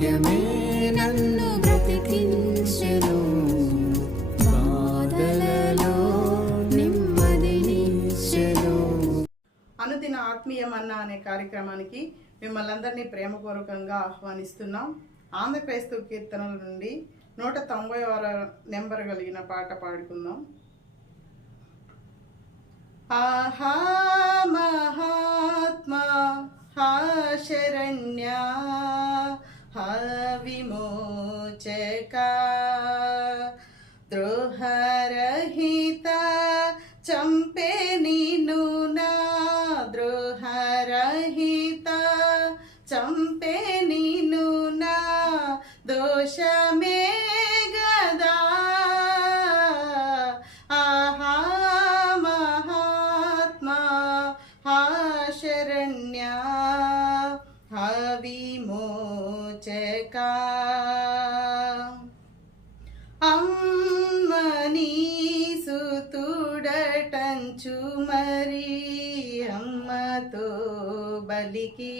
వాక్యమే నన్ను బ్రతికించెను. బాధలలో నెమ్మదినిచ్చెను అనుదిన ఆత్మీయమన్న అనే కార్యక్రమానికి మిమ్మల్ని అందరినీ ప్రేమపూర్వకంగా ఆహ్వానిస్తున్నాం. ఆంధ్ర క్రైస్తవ కీర్తనల నుండి నూట తొంభై ఆరు నెంబర్ కలిగిన పాట పాడుకుందాం. ఆహా మహాత్మా హా శరణ్య శరణ్య హా అమ్మని సుతుడటంచు మరి అమ్మతో బలికి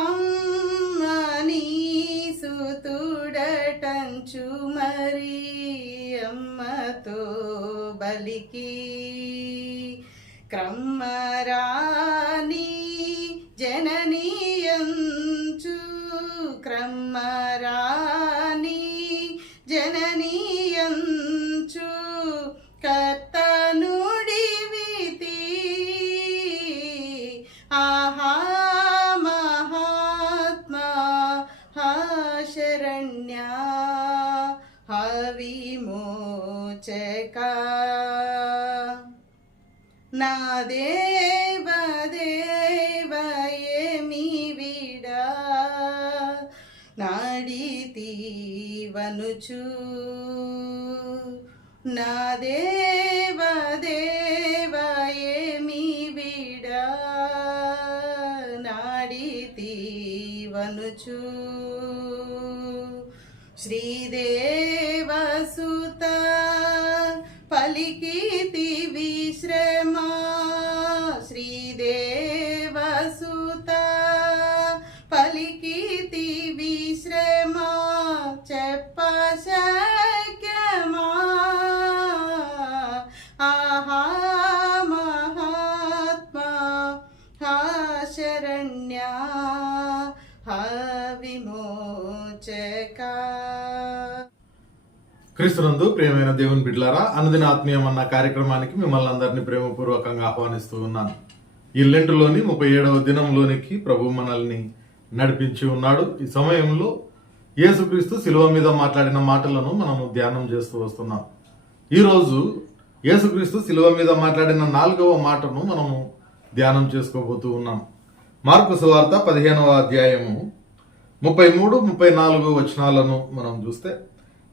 అమ్మని సుతుడటంచు మరి అమ్మతో బలికి క్రమ్మరాని జననీయంచు క్రమ్మరాని జననీయంచు కర్తనుడివితి ఆహా మహాత్మా హా హవిమోచకా. నా దేవ దేవ ఏమి విడా? నాడితి నా దేవ దేవ ఏమి విడా? నాడితి వనుచు క్రీస్తునందు ప్రియమైన దేవుని బిడ్లారా అనుదిన ఆత్మీయం అన్న కార్యక్రమానికి మిమ్మల్ని అందరినీ ప్రేమపూర్వకంగా ఆహ్వానిస్తూ ఉన్నాను. ఈ లెంటులోని ముప్పై ఏడవ దినంలోనికి ప్రభు మనల్ని నడిపించి ఉన్నాడు. ఈ సమయంలో యేసుక్రీస్తు శిలువ మీద మాట్లాడిన మాటలను మనము ధ్యానం చేస్తూ వస్తున్నాం. ఈరోజు యేసుక్రీస్తు శిలువ మీద మాట్లాడిన నాలుగవ మాటను మనము ధ్యానం చేసుకోబోతూ ఉన్నాం. మార్కు సువార్త పదిహేనవ అధ్యాయము ముప్పై మూడు ముప్పై నాలుగు వచనాలను మనం చూస్తే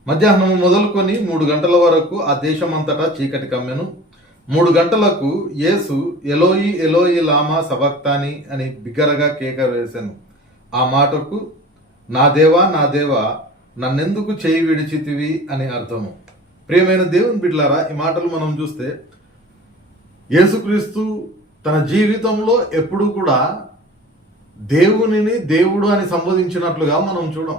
మధ్యాహ్నం మొదలుకొని మూడు గంటల వరకు ఆ దేశమంతటా చీకటి కమ్మెను. మూడు గంటలకు యేసు ఎలోయి ఎలోయి లామా సబక్తాని అని బిగ్గరగా కేక వేశాను ఆ మాటకు నా దేవా నా దేవా నన్నెందుకు చేయి విడిచితివి? అని అర్థము. ప్రియమైన దేవుని బిడ్లారా ఈ మాటలు మనం చూస్తే యేసుక్రీస్తు తన జీవితంలో ఎప్పుడూ కూడా దేవునిని దేవుడు అని సంబోధించినట్లుగా మనం చూడం.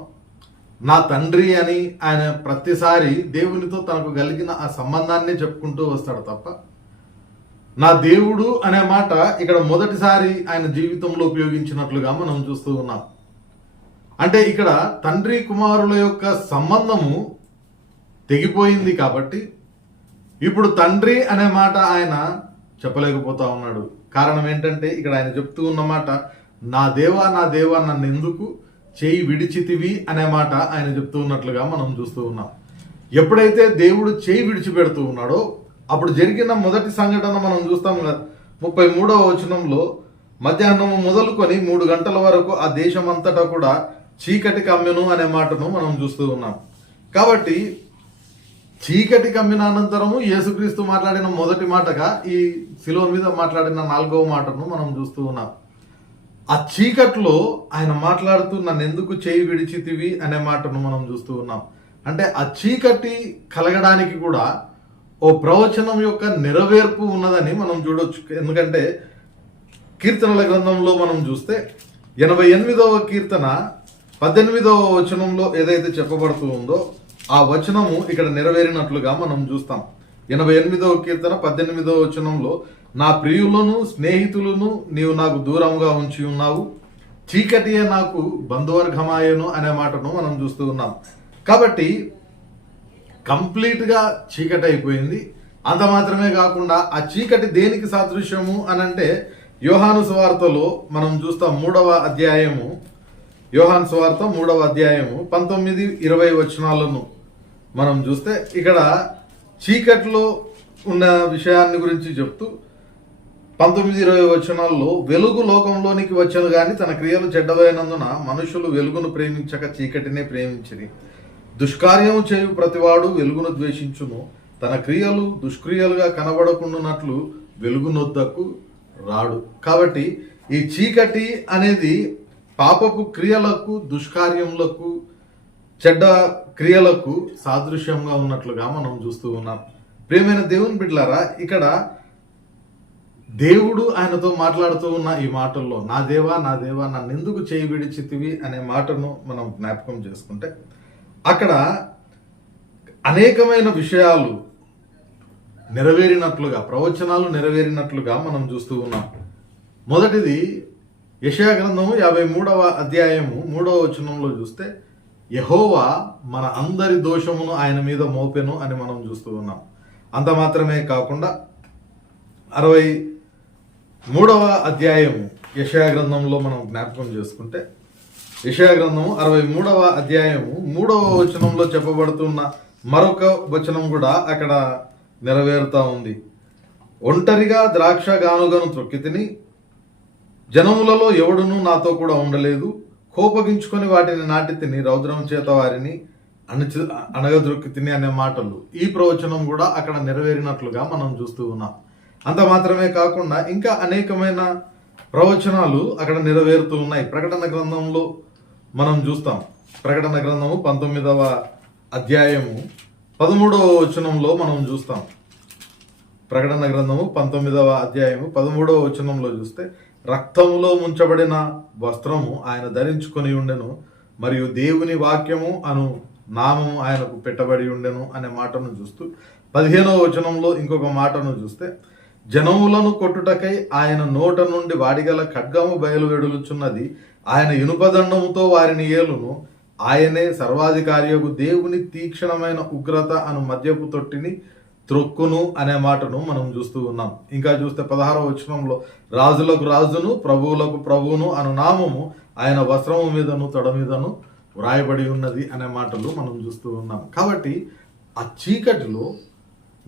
నా తండ్రి అని ఆయన ప్రతిసారి దేవునితో తనకు కలిగిన ఆ సంబంధాన్ని చెప్పుకుంటూ వస్తాడు తప్ప నా దేవుడు అనే మాట ఇక్కడ మొదటిసారి ఆయన జీవితంలో ఉపయోగించినట్లుగా మనం చూస్తూ ఉన్నాం. అంటే ఇక్కడ తండ్రి కుమారుల యొక్క సంబంధము తెగిపోయింది కాబట్టి ఇప్పుడు తండ్రి అనే మాట ఆయన చెప్పలేకపోతా ఉన్నాడు. కారణం ఏంటంటే ఇక్కడ ఆయన చెప్తూ ఉన్న మాట నా దేవా నా దేవా నన్ను ఎందుకు చేయి విడిచితివి అనే మాట ఆయన చెప్తూ ఉన్నట్లుగా మనం చూస్తూ ఉన్నాం. ఎప్పుడైతే దేవుడు చేయి విడిచిపెడుతూ ఉన్నాడో అప్పుడు జరిగిన మొదటి సంఘటన మనం చూస్తాం కదా ముప్పై మూడవ వచనంలో మధ్యాహ్నం మొదలుకొని మూడు గంటల వరకు ఆ దేశం అంతటా కూడా చీకటి కమ్మెను అనే మాటను మనం చూస్తూ ఉన్నాం. కాబట్టి చీకటి కమ్మిన అనంతరము యేసుక్రీస్తు మాట్లాడిన మొదటి మాటగా ఈ శిలువ మీద మాట్లాడిన నాలుగవ మాటను మనం చూస్తూ ఉన్నాం. ఆ చీకట్లో ఆయన మాట్లాడుతూ నన్ను ఎందుకు చేయి విడిచితివి అనే మాటను మనం చూస్తూ ఉన్నాం. అంటే ఆ చీకటి కలగడానికి కూడా ఓ ప్రవచనం యొక్క నెరవేర్పు ఉన్నదని మనం చూడొచ్చు. ఎందుకంటే కీర్తనల గ్రంథంలో మనం చూస్తే ఎనభై ఎనిమిదవ కీర్తన పద్దెనిమిదవ వచనంలో ఏదైతే చెప్పబడుతూ ఉందో ఆ వచనము ఇక్కడ నెరవేరినట్లుగా మనం చూస్తాం. ఎనభై ఎనిమిదవ కీర్తన పద్దెనిమిదవ వచనంలో నా ప్రియులను స్నేహితులను నీవు నాకు దూరంగా ఉంచి ఉన్నావు. చీకటియే నాకు బంధువర్గమాయను అనే మాటను మనం చూస్తూ ఉన్నాం. కాబట్టి కంప్లీట్గా చీకటి అయిపోయింది అంత మాత్రమే కాకుండా ఆ చీకటి దేనికి సాదృశ్యము అని అంటే యోహాను స్వార్తలో మనం చూస్తాం మూడవ అధ్యాయము. యోహాను స్వార్త మూడవ అధ్యాయము పంతొమ్మిది ఇరవై వచనాలను మనం చూస్తే ఇక్కడ చీకట్లో ఉన్న విషయాన్ని గురించి చెప్తూ పంతొమ్మిది ఇరవై వచనాల్లో వెలుగు లోకంలోనికి వచ్చను గాని తన క్రియలు చెడ్డవైనందున మనుషులు వెలుగును ప్రేమించక చీకటినే ప్రేమించిరి. దుష్కార్యము చేయు ప్రతివాడు వెలుగును ద్వేషించును. తన క్రియలు దుష్క్రియలుగా కనబడకుండానట్లు వెలుగునొద్దకు రాడు. కాబట్టి ఈ చీకటి అనేది పాపపు క్రియలకు దుష్కార్యములకు చెడ్డ క్రియలకు సాదృశ్యంగా ఉన్నట్లుగా మనం చూస్తూ ఉన్నాం. ప్రియమైన దేవుని బిడ్డలారా ఇక్కడ దేవుడు ఆయనతో మాట్లాడుతూ ఉన్న ఈ మాటల్లో నా దేవా నా దేవా నన్ను ఎందుకు చేయి విడిచితివి? అనే మాటను మనం జ్ఞాపకం చేసుకుంటే అక్కడ అనేకమైన విషయాలు నెరవేరినట్లుగా ప్రవచనాలు నెరవేరినట్లుగా మనం చూస్తూ ఉన్నాం. మొదటిది యెషయా గ్రంథము యాభై మూడవ అధ్యాయము మూడవ వచనంలో చూస్తే యహోవా మన అందరి దోషమును ఆయన మీద మోపెను అని మనం చూస్తూ ఉన్నాం. అంత మాత్రమే కాకుండా అరవై మూడవ అధ్యాయము యషయా గ్రంథంలో మనం జ్ఞాపకం చేసుకుంటే యషయా గ్రంథం అరవై మూడవ అధ్యాయము మూడవ వచనంలో చెప్పబడుతున్న మరొక వచనం కూడా అక్కడ నెరవేరుతా ఉంది. ఒంటరిగా ద్రాక్ష గానుగను త్రొక్కి తిని జనములలో ఎవడునూ నాతో కూడా ఉండలేదు. కోపగించుకొని వాటిని నాటి తిని రౌద్రం చేత వారిని అణచి అణగద్రొక్కి తిని అనే మాటలు ఈ ప్రవచనం కూడా అక్కడ నెరవేరినట్లుగా మనం చూస్తూ ఉన్నాం. అంత మాత్రమే కాకుండా ఇంకా అనేకమైన ప్రవచనాలు అక్కడ నెరవేరుతూ ఉన్నాయి. ప్రకటన గ్రంథంలో మనం చూస్తాం. ప్రకటన గ్రంథము పంతొమ్మిదవ అధ్యాయము పదమూడవ వచనంలో మనం చూస్తాం. ప్రకటన గ్రంథము పంతొమ్మిదవ అధ్యాయము పదమూడవ వచనంలో చూస్తే రక్తములో ముంచబడిన వస్త్రము ఆయన ధరించుకొని ఉండెను మరియు దేవుని వాక్యము అను నామము ఆయనకు పెట్టబడి ఉండెను అనే మాటను చూస్తూ పదిహేనవ వచనంలో ఇంకొక మాటను చూస్తే జనములను కొట్టుటకై ఆయన నోట నుండి వాడిగల ఖడ్గము బయలువెడులుచున్నది ఆయన ఇనుపదండముతో వారిని ఏలును. ఆయనే సర్వాధికారియకు దేవుని తీక్షణమైన ఉగ్రత అను మద్యపు తొట్టిని త్రొక్కును అనే మాటను మనం చూస్తూ ఉన్నాం. ఇంకా చూస్తే పదహారవ వచనంలో రాజులకు రాజును ప్రభువులకు ప్రభువును అను నామము ఆయన వస్త్రము మీదను తొడ మీదను వ్రాయబడి ఉన్నది అనే మాటలు మనం చూస్తూ ఉన్నాం. కాబట్టి ఆ చీకటిలో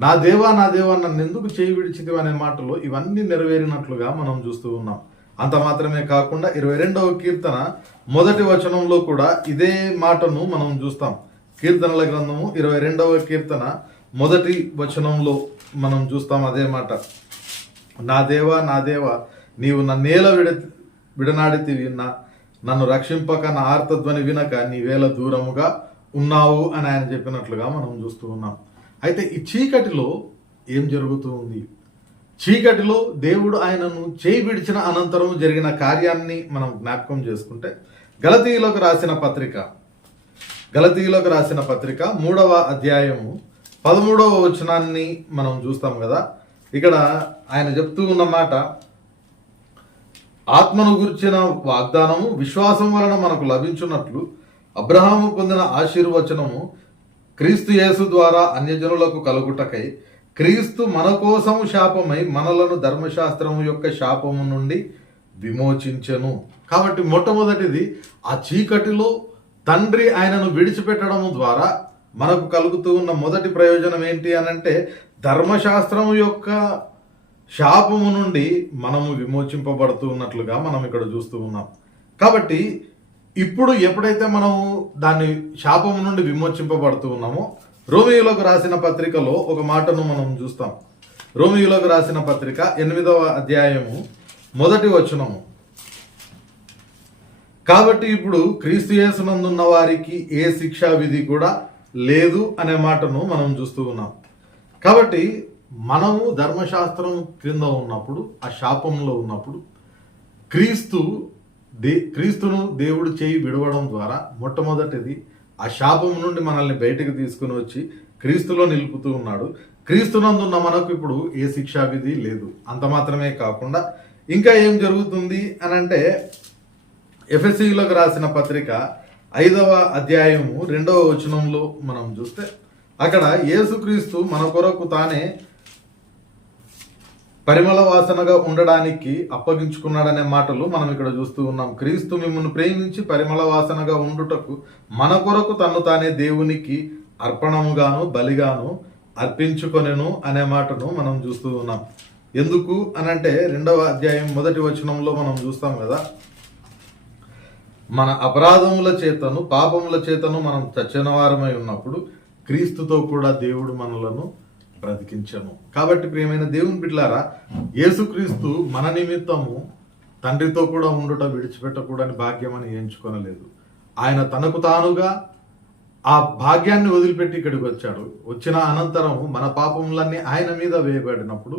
నా దేవా నా దేవా నన్ను ఎందుకు చేయి విడిచితివి అనే మాటలో ఇవన్నీ నెరవేరినట్లుగా మనం చూస్తూ ఉన్నాం. అంత మాత్రమే కాకుండా ఇరవై రెండవ కీర్తన మొదటి వచనంలో కూడా ఇదే మాటను మనం చూస్తాం. కీర్తనల గ్రంథము ఇరవై రెండవ కీర్తన మొదటి వచనంలో మనం చూస్తాం అదే మాట. నా దేవా నా దేవా నీవు నన్నేల విడ విడనాడితివి నా నన్ను రక్షింపక నా ఆర్తధ్వని వినక నీవేళ దూరముగా ఉన్నావు అని ఆయన చెప్పినట్లుగా మనం చూస్తూ ఉన్నాం. అయితే ఈ చీకటిలో ఏం జరుగుతూ ఉంది చీకటిలో దేవుడు ఆయనను చేయి విడిచిన అనంతరం జరిగిన కార్యాన్ని మనం జ్ఞాపకం చేసుకుంటే గలతీయులకు రాసిన పత్రిక గలతీయులకు రాసిన పత్రిక మూడవ అధ్యాయము పదమూడవ వచనాన్ని మనం చూస్తాం కదా? ఇక్కడ ఆయన చెప్తూ ఉన్న మాట ఆత్మను గురించిన వాగ్దానము విశ్వాసం వలన మనకు లభించున్నట్లు అబ్రహాము పొందిన ఆశీర్వచనము క్రీస్తు యేసు ద్వారా అన్యజనులకు కలుగుటకై క్రీస్తు మన కోసము శాపమై మనలను ధర్మశాస్త్రము యొక్క శాపము నుండి విమోచించెను. కాబట్టి మొట్టమొదటిది ఆ చీకటిలో తండ్రి ఆయనను విడిచిపెట్టడం ద్వారా మనకు కలుగుతూ ఉన్న మొదటి ప్రయోజనం ఏంటి అనంటే ధర్మశాస్త్రము యొక్క శాపము నుండి మనము విమోచింపబడుతూ ఉన్నట్లుగా మనం ఇక్కడ చూస్తూ ఉన్నాం. కాబట్టి ఇప్పుడు ఎప్పుడైతే మనము దాన్ని శాపం నుండి విమోచింపబడుతూ ఉన్నామో రోమియోలకు రాసిన పత్రికలో ఒక మాటను మనం చూస్తాం. రోమియోలకు రాసిన పత్రిక ఎనిమిదవ అధ్యాయము మొదటి వచనము. కాబట్టి ఇప్పుడు క్రీస్తు యేసునందున్న వారికి ఏ శిక్షా విధి కూడా లేదు అనే మాటను మనం చూస్తూ ఉన్నాం. కాబట్టి మనము ధర్మశాస్త్రం క్రింద ఉన్నప్పుడు ఆ శాపంలో ఉన్నప్పుడు క్రీస్తు దే క్రీస్తును దేవుడు చేయి విడవడం ద్వారా మొట్టమొదటిది ఆ శాపం నుండి మనల్ని బయటకు తీసుకుని వచ్చి క్రీస్తులో నిలుపుతూ ఉన్నాడు. క్రీస్తునందున్న మనకు ఇప్పుడు ఏ శిక్షా విధి లేదు. అంత మాత్రమే కాకుండా ఇంకా ఏం జరుగుతుంది అని అంటే ఎఫ్ఎస్సిలోకి రాసిన పత్రిక ఐదవ అధ్యాయము రెండవ వచనంలో మనం చూస్తే అక్కడ యేసుక్రీస్తు మన కొరకు తానే పరిమళ వాసనగా ఉండడానికి అప్పగించుకున్నాడనే మాటలు మనం ఇక్కడ చూస్తూ ఉన్నాం. క్రీస్తు మిమ్మల్ని ప్రేమించి పరిమళ వాసనగా ఉండుటకు మన కొరకు తన్ను తానే దేవునికి అర్పణముగాను బలిగాను అర్పించుకొనెను అనే మాటను మనం చూస్తూ ఉన్నాం. ఎందుకు అనంటే రెండవ అధ్యాయం మొదటి వచనంలో మనం చూస్తాం కదా. మన అపరాధముల చేతను పాపముల చేతను మనం చచ్చిన వారమై ఉన్నప్పుడు క్రీస్తుతో కూడా దేవుడు మనలను బ్రతికించను. కాబట్టి ప్రియమైన దేవుని బిడ్లారా యేసుక్రీస్తు మన నిమిత్తము తండ్రితో కూడా ఉండుట విడిచిపెట్టకూడని భాగ్యం అని ఎంచుకొనలేదు. ఆయన తనకు తానుగా ఆ భాగ్యాన్ని వదిలిపెట్టి ఇక్కడికి వచ్చాడు. వచ్చిన అనంతరం మన పాపములన్నీ ఆయన మీద వేయబడినప్పుడు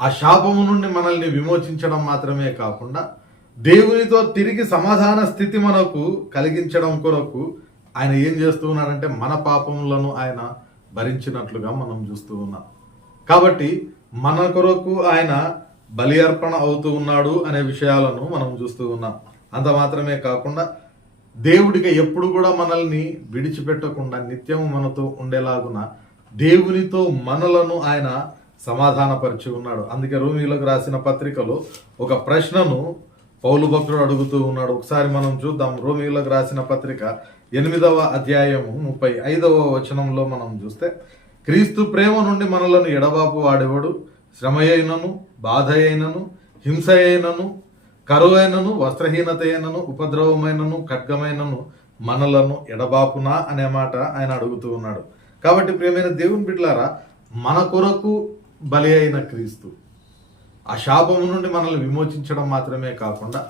ఆ శాపము నుండి మనల్ని విమోచించడం మాత్రమే కాకుండా దేవునితో తిరిగి సమాధాన స్థితి మనకు కలిగించడం కొరకు ఆయన ఏం చేస్తూ ఉన్నాడంటే మన పాపములను ఆయన భరించినట్లుగా మనం చూస్తూ ఉన్నాం. కాబట్టి మన కొరకు ఆయన బలి అర్పణ అవుతూ ఉన్నాడు అనే విషయాలను మనం చూస్తూ ఉన్నాం. అంత మాత్రమే కాకుండా దేవుడికి ఎప్పుడు కూడా మనల్ని విడిచిపెట్టకుండా నిత్యం మనతో ఉండేలాగున దేవునితో మనలను ఆయన సమాధానపరిచి ఉన్నాడు. అందుకే రోమిలకు రాసిన పత్రికలో ఒక ప్రశ్నను పౌలు భక్తుడు అడుగుతూ ఉన్నాడు. ఒకసారి మనం చూద్దాం. రోమిలకు రాసిన పత్రిక ఎనిమిదవ అధ్యాయము ముప్పై ఐదవ వచనంలో మనం చూస్తే క్రీస్తు ప్రేమ నుండి మనలను ఎడబాపు వాడేవాడు? శ్రమ అయినను బాధ అయినను హింస అయినను కరువు అయినను వస్త్రహీనత అయినను ఉపద్రవమైనను ఖడ్గమైనను మనలను ఎడబాపునా అనే మాట ఆయన అడుగుతూ ఉన్నాడు. కాబట్టి ప్రియమైన దేవుని బిడ్డలారా మన కొరకు బలి అయిన క్రీస్తు ఆ శాపము నుండి మనల్ని విమోచించడం మాత్రమే కాకుండా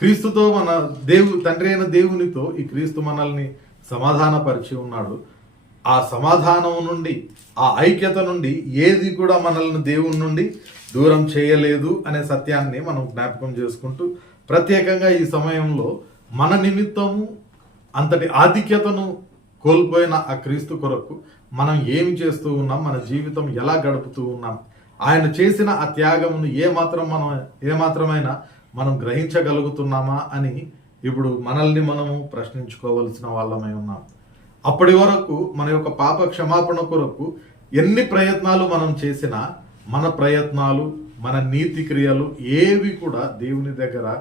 క్రీస్తుతో మన దేవు తండ్రి అయిన దేవునితో ఈ క్రీస్తు మనల్ని సమాధానపరిచి ఉన్నాడు. ఆ సమాధానం నుండి ఆ ఐక్యత నుండి ఏది కూడా మనల్ని దేవుని నుండి దూరం చేయలేదు అనే సత్యాన్ని మనం జ్ఞాపకం చేసుకుంటూ ప్రత్యేకంగా ఈ సమయంలో మన నిమిత్తము అంతటి ఆధిక్యతను కోల్పోయిన ఆ క్రీస్తు కొరకు మనం ఏమి చేస్తూ ఉన్నాం? మన జీవితం ఎలా గడుపుతూ ఉన్నాం? ఆయన చేసిన ఆ త్యాగమును ఏమాత్రం మనం ఏమాత్రమైనా మనం గ్రహించగలుగుతున్నామా అని ఇప్పుడు మనల్ని మనము ప్రశ్నించుకోవలసిన వాళ్ళమై ఉన్నాం. అప్పటి వరకు మన యొక్క పాప క్షమాపణ కొరకు ఎన్ని ప్రయత్నాలు మనం చేసినా మన ప్రయత్నాలు మన నీతి క్రియలు ఏవి కూడా దేవుని దగ్గర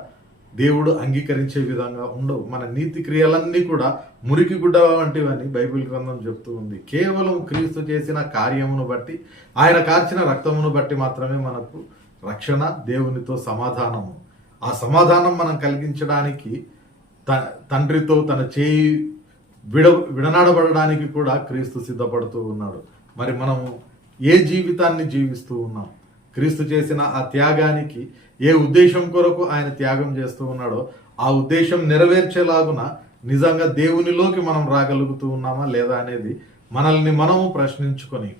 దేవుడు అంగీకరించే విధంగా ఉండవు. మన నీతి క్రియలన్నీ కూడా మురికి గుడ్డ వంటివని బైబిల్ గ్రంథం చెప్తూ ఉంది. కేవలం క్రీస్తు చేసిన కార్యమును బట్టి ఆయన కార్చిన రక్తమును బట్టి మాత్రమే మనకు రక్షణ దేవునితో సమాధానము. ఆ సమాధానం మనం కలిగించడానికి త తండ్రితో తన చేయి విడ విడనాడబడడానికి కూడా క్రీస్తు సిద్ధపడుతూ ఉన్నాడు. మరి మనము ఏ జీవితాన్ని జీవిస్తూ ఉన్నాం? క్రీస్తు చేసిన ఆ త్యాగానికి ఏ ఉద్దేశం కొరకు ఆయన త్యాగం చేస్తూ ఉన్నాడో ఆ ఉద్దేశం నెరవేర్చేలాగున నిజంగా దేవునిలోకి మనం రాగలుగుతూ ఉన్నామా లేదా అనేది మనల్ని మనము ప్రశ్నించుకొని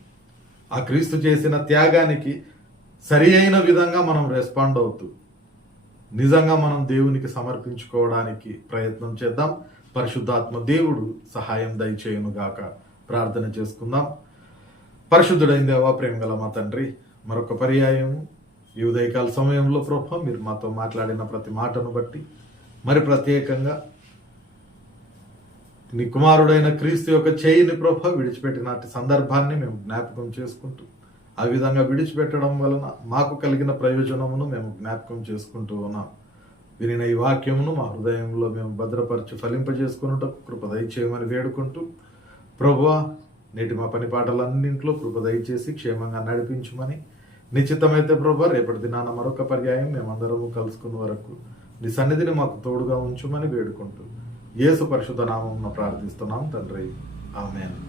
ఆ క్రీస్తు చేసిన త్యాగానికి సరి అయిన విధంగా మనం రెస్పాండ్ అవుతూ నిజంగా మనం దేవునికి సమర్పించుకోవడానికి ప్రయత్నం చేద్దాం. పరిశుద్ధాత్మ దేవుడు సహాయం దయచేయును గాక. ప్రార్థన చేసుకుందాం. పరిశుద్ధుడైన దేవా ప్రేమ గల మా తండ్రి మరొక పర్యాయము. ఈ ఉదయకాల సమయంలో ప్రభా మీరు మాతో మాట్లాడిన ప్రతి మాటను బట్టి మరి ప్రత్యేకంగా నీ కుమారుడైన క్రీస్తు యొక్క చేయిని ప్రభ విడిచిపెట్టినటి సందర్భాన్ని మేము జ్ఞాపకం చేసుకుంటూ ఆ విధంగా విడిచిపెట్టడం వలన మాకు కలిగిన ప్రయోజనమును మేము జ్ఞాపకం చేసుకుంటూ ఉన్నాం. వినిన ఈ వాక్యమును మా హృదయంలో మేము భద్రపరిచి ఫలింపజేసుకున్నటకు కృప దయచేయమని వేడుకుంటూ ప్రభువా నేటి మా పని పాటలన్నింట్లో కృప దయచేసి క్షేమంగా నడిపించమని నిశ్చితమైతే ప్రభు రేపటి దినాన మరొక పర్యాయం మేమందరము కలుసుకున్న వరకు నీ సన్నిధిని మాకు తోడుగా ఉంచుమని వేడుకుంటూ యేసు పరిశుద్ధ నామం ప్రార్థిస్తున్నాం తండ్రి. ఆమెను.